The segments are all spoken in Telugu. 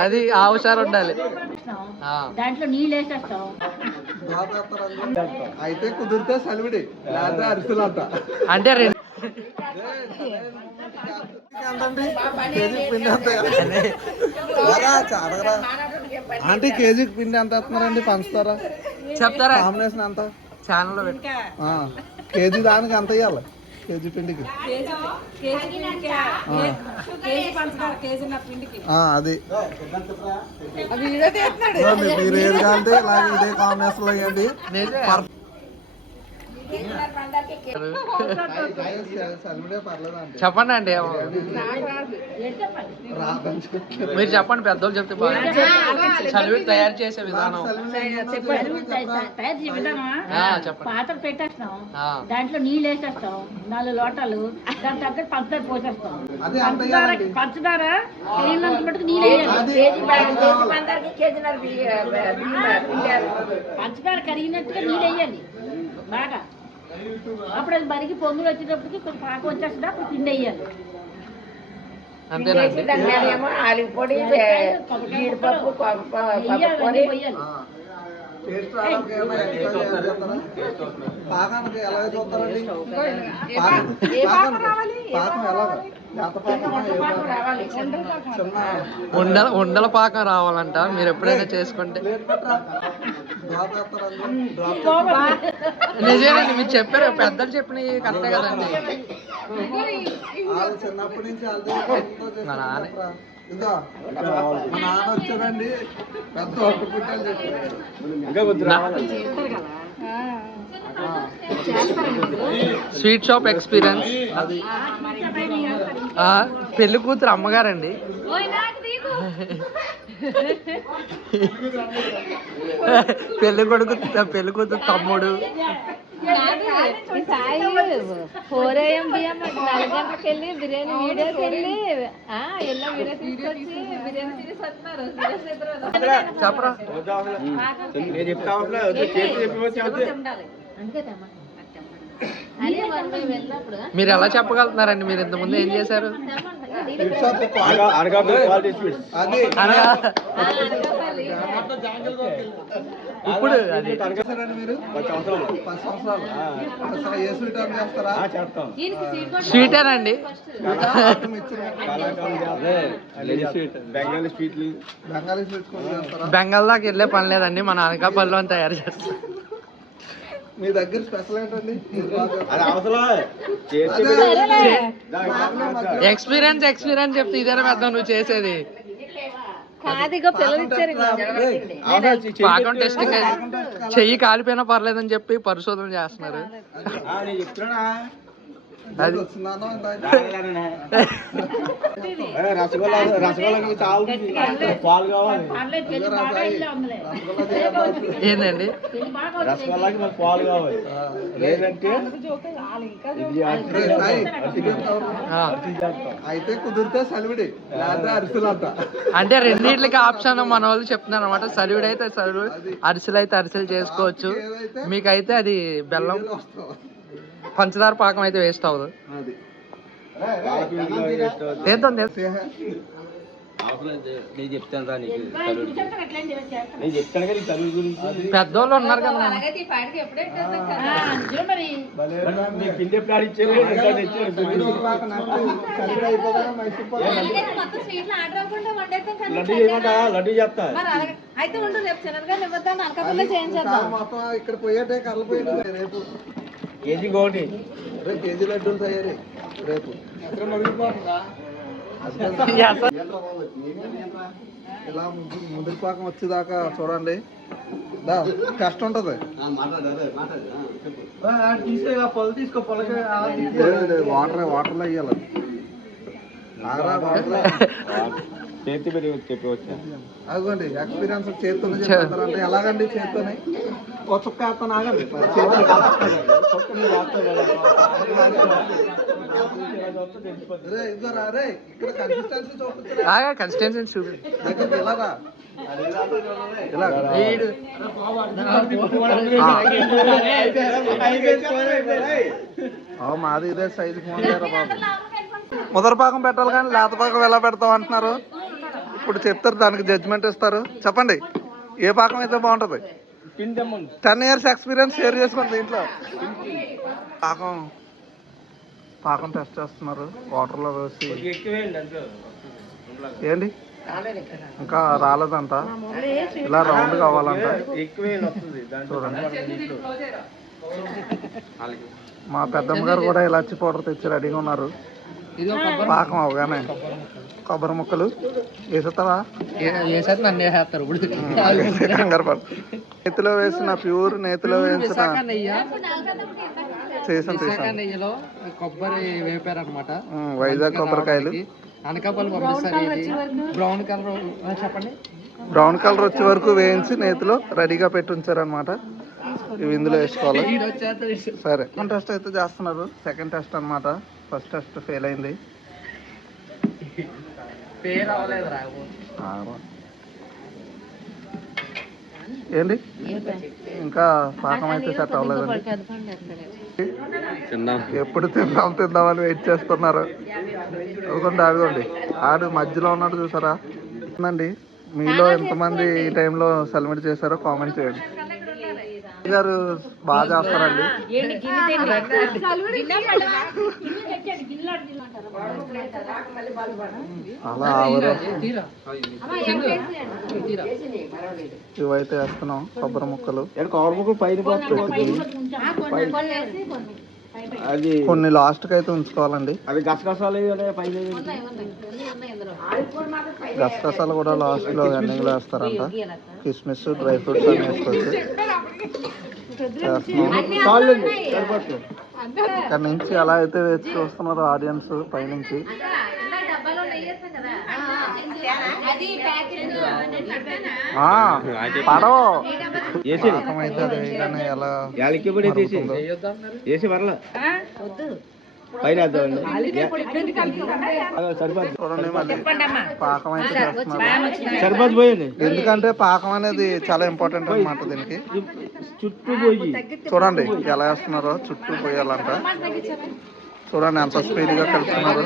అది ఆ హుషారు ఉండాలి. దాంట్లో నీళ్ళు వేసేస్తాం. అయితే కుదిరితే సలివిడి లేదా అరిసెలు అంట. అంటే రెండు ఆంటీ కేజీకి పిండి ఎంత వేస్తున్నారండి పంచుతారా? చెప్తారా? కాంబినేషన్ ఎంత ఛానల్లో పెట్టు. కేజీ దానికి ఎంత ఇవ్వాలి? కేజీ పిండికి అది మీరు ఏది కాంటే ఇలాగే ఇదే కాంబినేషన్ లో ఇవ్వండి. చెప్పండి అండి, మీరు చెప్పండి, పెద్దోళ్ళు చెప్తే బాగా. చలివిడి తయారు చేసే విధానం పాత్ర పెట్టేస్తాం, దాంట్లో నీళ్ళు వేసేస్తాం 4 లోటాలు, దాని తగ్గట్టు పంచదార పోసేస్తాం. పంచదార పెరిగినంత మటుకు నీళ్ళు వేయాలి. పంచదార కరిగినట్టుగా నీళ్ళు వేయాలి బాగా. అప్పుడు అది మరిగి పొంగులు వచ్చేటప్పటికి కొంచెం పాకం వచ్చేస్తుంది, అప్పుడు పిండి వేయాలి. అంతేనండి. ఆలిపొడి జీడిపప్పు పాకానికి ఎలా చూస్తారండి? పాకం ఎలాగా? ఉండల పాకం రావాలంట. మీరు ఎప్పుడైనా చేసుకుంటే నిజమేనండి, మీరు చెప్పారు, పెద్దలు చెప్పినవి కరెక్టే కదండి. చిన్నప్పటి నుంచి మా నాన్న వచ్చారండి, పెద్ద ఒక్క పుట్టాలు చెప్పారు. Sweet shop experience. పెళ్లి కూతురు అమ్మగారండి. పెళ్లి కొడుకు పెళ్లి కూతురు తమ్ముడు. 4 AM బియ్యం 4 గంటలకు వెళ్ళి బిర్యానీ వీడియోకి వెళ్ళి ఎలా వీడియో తీసుకొచ్చి బిర్యానీ తినేసి వస్తున్నారు. చెప్పరా? మీరు ఎలా చెప్పగలుగుతున్నారండి? మీరు ఇంతకుముందు ఏం చేశారు? ఇప్పుడు మీరు 10 సంవత్సరాలు ఏ స్వీట్ చేస్తారా? స్వీటేనండి. బెంగాల్ దాకా వెళ్ళే పని లేదండి, మన అనకాపల్లిలో తయారు చేస్తాం. మీ దగ్గర స్పెషల్ ఏంటండి? ఎక్స్పీరియన్స్ చెప్తే ఇదేనా పెద్ద నువ్వు చేసేది? పాకం టెస్టింగ్ చెయ్యి కాలిపోయినా పర్లేదని చెప్పి పరిశోధన చేస్తున్నారు. ఏంటండి? పాలు కావాలి. అయితే కుదిరితే సలివిడి లేదా అరిసెలు అంట. అంటే రెండింటికి ఆప్షన్ మన వాళ్ళు చెప్తున్నారు అనమాట. సలివిడి అయితే సలివిడి, అరిసెలు అయితే అరిసెలు చేసుకోవచ్చు. మీకైతే అది బెల్లం పంచదార పాకం అయితే వేస్ట్ అవ్వదు. పెద్దోళ్ళు ఉన్నారు కదా. లడ్డు చేస్తా ఇక్కడ పోయేటే కలపోయింది. రేపు కేజీ కోటి, రేపు కేజీ లడ్డూలు తయారీ రేపు. ఇలా ముదిరిపాకం వచ్చేదాకా చూడండి, కష్టం ఉంటది. వాటర్ లో ఇయ్యాలి. చేతి చెప్పవచ్చు. అదిగోండి ఎక్స్పీరియన్స్ చేతితోనే చెప్తారంటే ఎలాగండి? చేతితోనే చుక్క వేస్తాను. ఆగండి, కన్సిస్టెన్సీ చూపి. మాది ఇదే సైజు ఫోన్ చేయరా బాబు. ముదరపాకం పెట్టాలి కానీ లేతపాకం ఎలా పెడతాం అంటున్నారు. ఇప్పుడు చెప్తారు, దానికి జడ్జిమెంట్ ఇస్తారు. చెప్పండి, ఏ పాకం అయితే బాగుంటుంది? 10 years ఎక్స్పీరియన్స్ షేర్ చేసుకోండి దీంట్లో. పాకం టెస్ట్ చేస్తున్నారు వాటర్లో వేసి. ఏంటి ఇంకా రాలేదంట, ఇలా రౌండ్ కావాలంట. చూడండి, మా పెద్దమ్మ గారు కూడా ఇలాచి పౌడర్ తెచ్చి రెడీగా ఉన్నారు. పాకం అవగానే కొబ్బరి ముక్కలు వేసేస్తావా? కంగారు పడు. నేతిలో వేసిన ప్యూర్ నేతిలో వేసిన కొబ్బరి వేపారు అనమాట. వైజాగ్ కొబ్బరికాయలు అనకాపల్లి బ్రౌన్ కలర్. చెప్పండి, బ్రౌన్ కలర్ వచ్చే వరకు వేయించి నేతిలో రెడీగా పెట్టి ఉంచారనమాట. ఇవి ఇందులో వేసుకోవాలి. సరే, టెస్ట్ అయితే చేస్తున్నారు. సెకండ్ టెస్ట్ అనమాట. ఫస్ట్ టెస్ట్ ఫెయిల్ అయింది. ఏంటి ఇంకా పాకం అయితే సెట్ అవ్వలేదండి. ఎప్పుడు తిందామని వెయిట్ చేస్తున్నారు. అదిగోండి ఆడు మధ్యలో ఉన్నాడు చూసారా అండి. మీలో ఎంతమంది ఈ టైంలో సెలబ్రేట్ చేశారో కామెంట్ చేయండి. గారు బాగా చేస్తారండి. అలా ఇవైతే వేస్తున్నాం కొబ్బరి ముక్కలు. కొన్ని లాస్ట్ కి అయితే ఉంచుకోవాలండి. అవి గసగసాలు కూడా లాస్ట్ లో ఎండింగ్ లో వేస్తారంట. కిస్మిస్, డ్రై ఫ్రూట్స్ అన్ని వేసుకోవచ్చు. ఇక్కడ నుంచి అలా అయితే వేచి చూస్తున్నారు ఆడియన్స్ పైనుంచి. పడవ అయితే ఎలా పాకం అయితే చేస్తున్నారు. ఎందుకంటే పాకం అనేది చాలా ఇంపార్టెంట్ అన్నమాట దీనికి. చూడండి ఎలా వేస్తున్నారో, చుట్టూ పోయాలంట. చూడండి ఎంత స్పీడ్ గా కలుపుతున్నారు.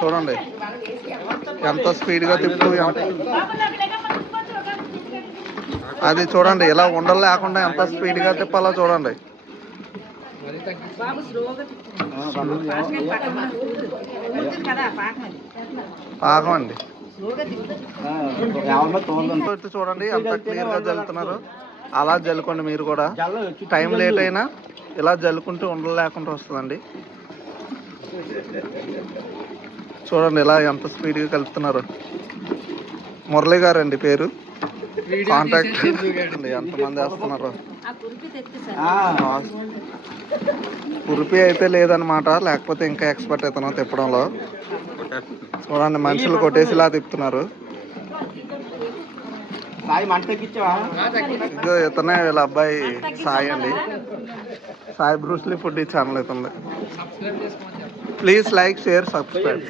చూడండి ఎంత స్పీడ్ గా తిప్పుతూ. అది చూడండి ఇలా ఉండలు లేకుండా ఎంత స్పీడ్ గా తిప్పాలో చూడండి. పాకం అండి. చూడండి ఎంత క్లియర్ గా జల్లుతున్నారు. అలా జల్లుకోండి మీరు కూడా. టైం లేట్ అయినా ఇలా జల్లుకుంటూ ఉండలు లేకుండా వస్తుందండి. చూడండి ఇలా ఎంత స్పీడ్ గా కలుపుతున్నారు. మురళి గారు అండి పేరు. కాంటాక్ట్ ఎంతమంది వేస్తున్నారు. కురిపి అయితే లేదనమాట, లేకపోతే ఇంకా ఎక్స్పర్ట్ అవుతున్నాం తిప్పడంలో. చూడండి మనుషులు కొట్టేసి ఇలా తిప్పుతున్నారు. ఇదో ఇతనే వీళ్ళ అబ్బాయి సాయి అండి. సాయి బ్రూస్లీ ఫుడ్ ఛానల్ అవుతుంది. Please like, share, subscribe.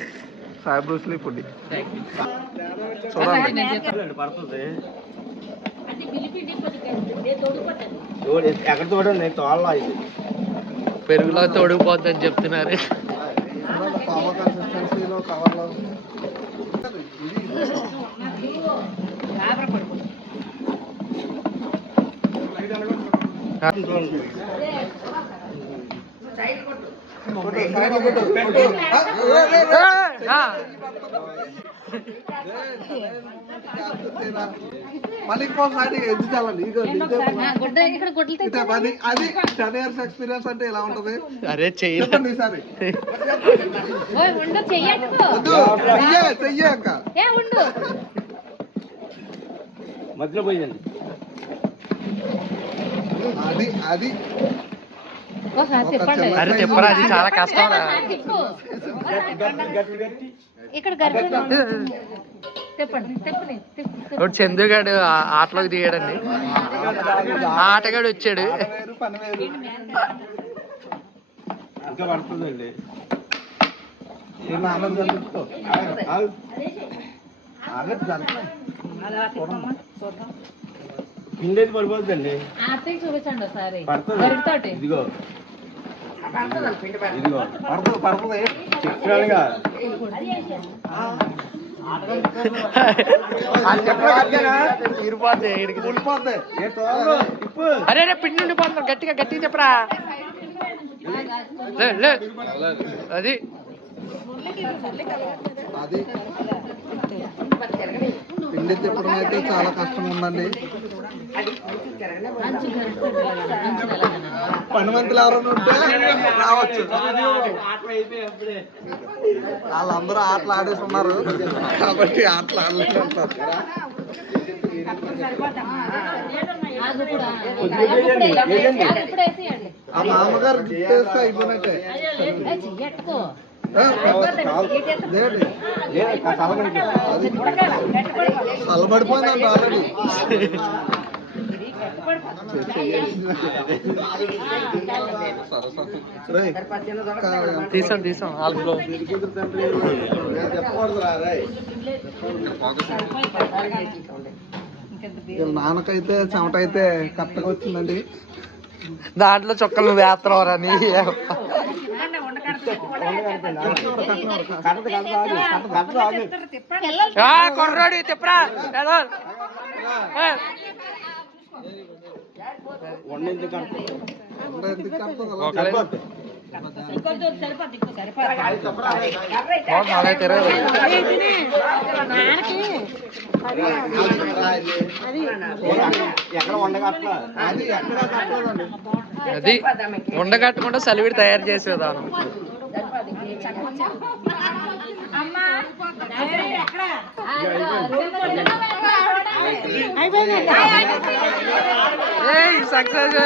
Sai Bruce Lee food. చూడండి పెరుగులో తోడుకుపోద్దని చెప్తున్నారు. మళ్ళీ ఇంకోసారి ఎదుగుతాలండి. అది 10 years ఎక్స్పీరియన్స్ అంటే ఎలా ఉంటది? అరే చెయ్యండి ఈసారి. చెయ్యక్క మధ్యలో పోయిందండి. అది అది అరే చెప్పరా, అది చాలా కష్టం. చందుగాడు ఆటలోకి దిగాడండి. ఆటగాడు వచ్చాడు. ఇంకా పడుతుందండి. పిండేది పడిపోతుందండి. చూపించండి ఒకసారి. ఇదిగో పడుతుంది చెప్తున్నానుగా. అరే అరే పిండి ఉండిపోతున్నారు, గట్టిగా గట్టిగా చెప్పరా. అది అది పిండి తిప్పడం అయితే చాలా కష్టం ఉందండి. పని మంతులు ఎవరైనా ఉంటే రావచ్చు. వాళ్ళందరూ ఆటలు ఆడేస్తున్నారు కాబట్టి ఆటలు ఆడలేదు అంటారు. ఆ మామగారు గిట్టేస్తే అయిపోయినట్టే. చల్లబడిపోయిందంట ఆల్రెడీ. తీసాం ఆల్బో. నాన్నకైతే చెమట అయితే కరెక్ట్గా వచ్చిందండి. దాంట్లో చొక్కలు వేస్తారని కొర్రోడి తిప్పరా. అది ఉండగట్టకుండా సలివిడి తయారు చేసే విధానం. సక్సెస్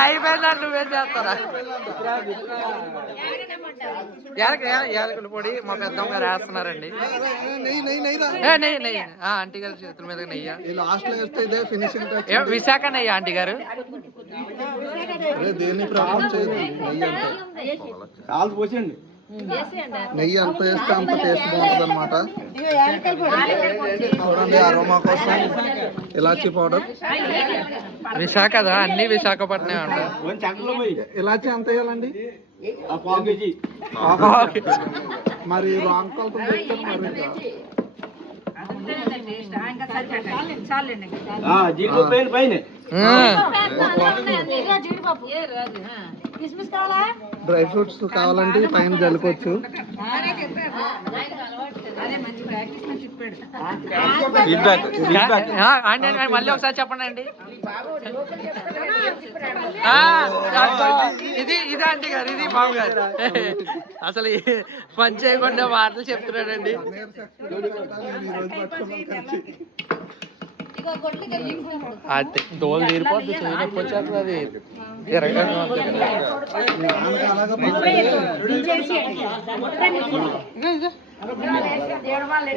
అయిపోయిందా? నువ్వేం చేస్తారా? యాలకుల పొడి మా పెద్దమ్మ గారు వేస్తున్నారండి. నెయ్యి ఆంటీ గారి చేతుల మీద నెయ్యి. విశాఖ నెయ్యి ఆంటీ గారు. నెయ్యి అంత వేస్తే అంత టేస్ట్ బాగుంటుంది అనమాట. చూడండి అరోమా కోసం ఇలాచీ పౌడర్. విశాఖదా? అన్ని విశాఖపట్నం అంటారు. ఇలాచీ ఎంత వేయాలండి? మరి రాంగ్ కొలత డ్రై ఫ్రూట్స్ కావాలంటే పైన జల్లుకోవచ్చు. మళ్ళీ ఒకసారి చెప్పండి అండి. ఇది ఆంటీ గారు, ఇది మామ గారు. అసలు పని చేయకుండా మాటలు చెప్తున్నాడండి. దోలు తీరిపోద్ది, చూసినప్పు వచ్చేస్తుంది. అది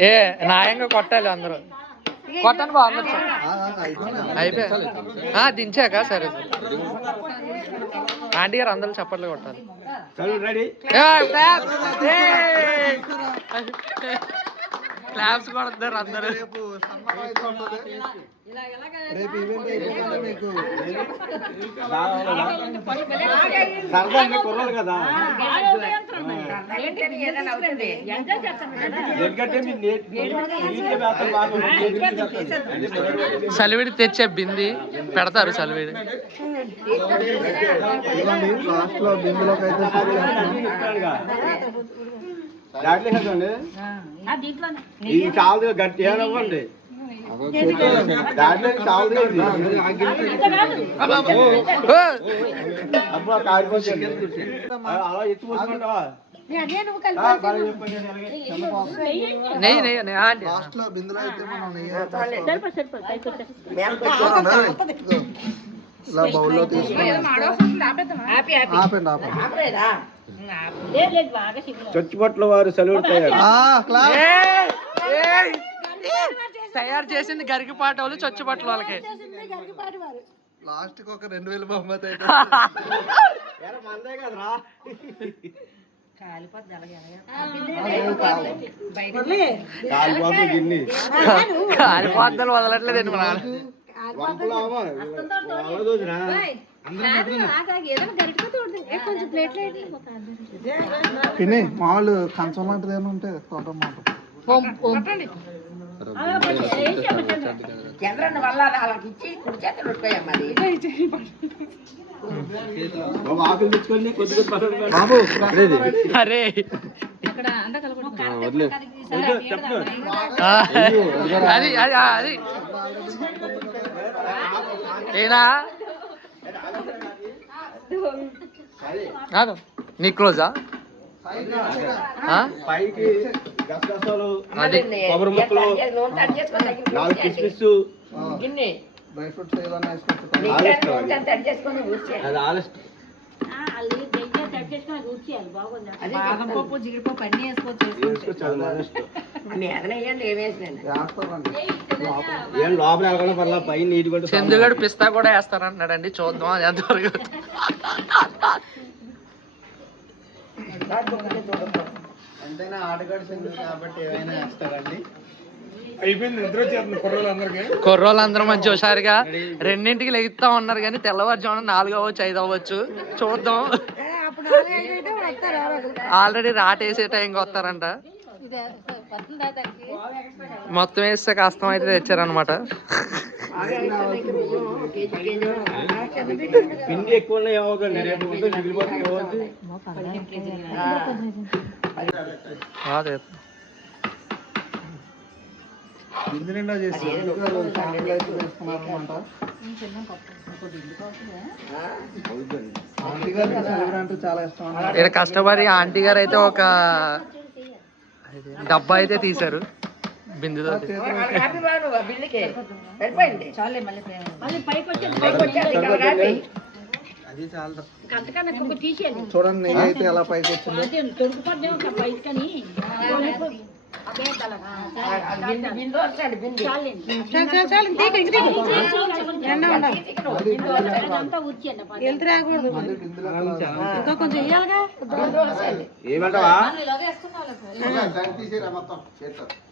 ఏ న్యాయంగా కొట్టాలి అందరూ. కొట్టండి బాగుంది. అయిపోయా దించాక సరే ఆంటీ గారు అందరూ చప్పట్లు కొట్టాలి. క్లాప్స్ కొడతారు అందరూ. రేపు ఈవెంట్ అయిపోయిందంటే మీకు కదా. సలివిడి తెచ్చే బింది పెడతారు. సలివిడి లాస్ట్ లో బిందులోకి అయితే చాలు గట్టి ఏమవ్వండి. దాంట్లో చాలు అబ్బా కారిపోతుంది. అలా ఎత్తుకుంటున్నావా? లాస్ట్ లో బిందులో అయితే మనం ఇలా బౌల్లో తీసుకుని చొచ్చుపట్ల వారు సెలవు తయారు చేసింది గరికిపాట వాళ్ళు, చొచ్చుపట్ల వాళ్ళకి. లాస్ట్ కి ఒక 2000 బహుమతి అయితే కాలిపోద్దలు వదలట్లేదండి మన. కొంచెం ప్లేట్ పిన్ని మామూలు కంచం లాంటిది ఏమైనా ఉంటే తోట మాట చంద్రన్న వల్ల వాళ్ళకి ఇచ్చి కుడి చేతులు ఉట్టుకోయమ్మది ఆకులు తెచ్చుకోండి కొద్దిగా బాబు అరే చెప్పు అది అది అది ఏనా కాదు నీ క్లోజా పైకి గసగసాలు అది కొబ్బరి ముక్కలు 4 కిస్మిస్ డ్రై ఫ్రూట్స్ ఏదైనా వేసుకొచ్చు అది ఆలస్ట్ బాదం పప్పు జీడిపప్పు అన్ని వేసుకోవచ్చు అది ఆలస్ట్ వేస్తారండి ఏం లోపల వెళ్ళకుండా పర్లా పైన నీటి చందుగడు పిస్తా కూడా వేస్తానంటున్నాడండి చూద్దాం అది ఎంతవరకు అంతేనా ఆటగాడు చెందుతుంది కాబట్టి ఏమైనా వేస్తారండి అయిపోయింది నిద్ర వచ్చేస్తుంది కుర్రోళ్ళందరికీ కుర్రోళ్ళందరూ మంచి హుషారుగా 2ంటికి లెగుతా ఉన్నారు కానీ తెల్లవారుజామున 4 అవ్వచ్చు 5 అవ్వచ్చు చూద్దాం. ఆల్రెడీ రాటేసే టైంకి వస్తారంట. మొత్తం వేస్తే కష్టం అయితే తెచ్చారనమాట. పిండి ఎక్కువ ఏమవుతుంది రేపు మిగిలిపోతుంది. బిందు నిండా చేసి చాలా ఇష్టం. ఇక్కడ కష్టపడి ఆంటీ గారు అయితే ఒక డబ్బా అయితే తీశారు బిందుతో. చూడండి నెయ్యి అయితే ఎలా పైకి వచ్చిందో. ఏమంటావా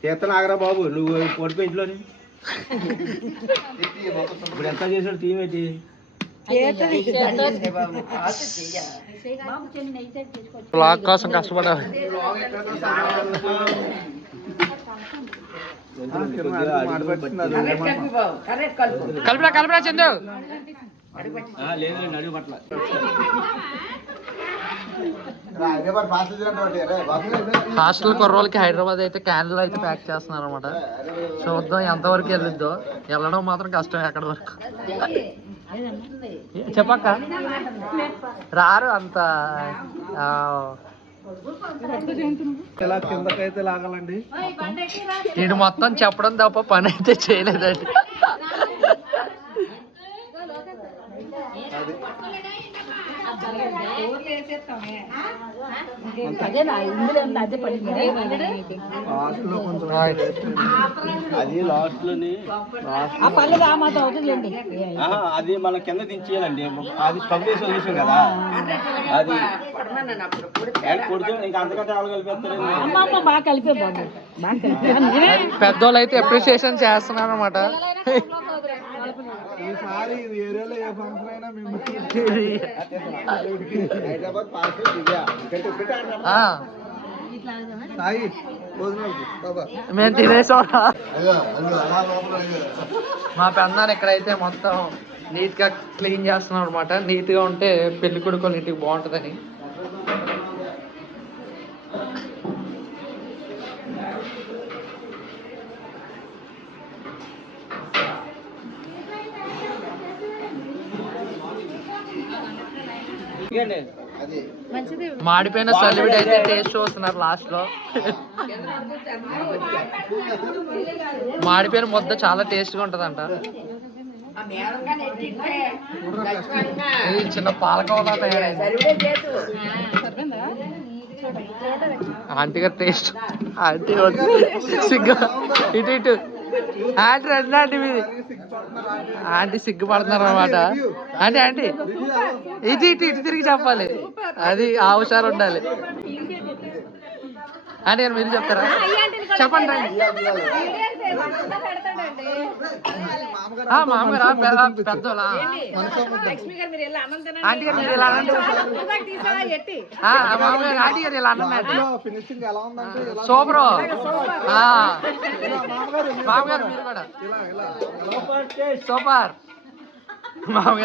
చేతన ఆగరా బాబు నువ్వు పొడిపో ఇంట్లోని. ఇప్పుడు ఎంత చేసాడు తీమేటి బ్లాగ్ కోసం కష్టపడాలి. కలిపిరా కలిపిరా చందు. లేదు నడువు పట్ల హాస్టల్ కుర్రోళ్ళకి హైదరాబాద్ అయితే క్యాన్లు అయితే ప్యాక్ చేస్తున్నారు అనమాట. చూద్దాం ఎంతవరకు వెళ్ళిద్దో. వెళ్ళడం మాత్రం కష్టం ఎక్కడి వరకు. చెప్పక్క రారు అంత. ఇలా కిందకైతే లాగాలండి. వీడు మొత్తం చెప్పడం తప్ప పని అయితే చేయలేదండి. అది లాస్ట్ లోని అది మన కింద దించేయాలండి. అది స్టవ్ చేసి వదిలేసాం కదా అది కొడుతూ ఇంకా అంతకంటే వాళ్ళు కలిపేస్తారు. పెద్దోళ్ళు అయితే అప్రిషియేషన్ చేస్తున్నారు అనమాట. ఈసారి ఏరియాలో ఏ ఫంక్షన్ అయినా మేము సాయి మేము తినేసాం. మా పెన్నాన్ని ఇక్కడైతే మొత్తం నీట్ గా క్లీన్ చేస్తున్నాం అనమాట. నీట్ గా ఉంటే పెళ్లి కొడుకు ఇంటికి బాగుంటుందని. మాడిపోయిన సలివిడి అయితే టేస్ట్ చూస్తున్నారు లాస్ట్ లో. మాడిపోయిన ముద్ద చాలా టేస్ట్ గా ఉంటదంట. ఇది చిన్న పాలకోవలా తయారైంది. ఆంటీ గారు టేస్ట్ ఆంటీ సిగ్గు ఇటు ఇటు ఆంటీ రండి ఆంటీ మీది. ఆంటీ సిగ్గుపడుతున్నారు అనమాట. ఆంటీ ఆంటీ ఇటు ఇటు ఇటు తిరిగి చెప్పాలి. అది ఆ హుషారు ఉండాలి. ఆంటీ గారు మీరు చెప్తారా? చెప్పండి. మామగారు పెద్దోళ్ళ ఆంటీ గారు మీరు ఇలా అనండి మామగారు ఆంటీ గారు ఇలా అనండి ఫినిషింగ్ ఎలా ఉందంటే సూపర్ మామగారు మీరు కూడా ఇలా సూపర్ మామగారు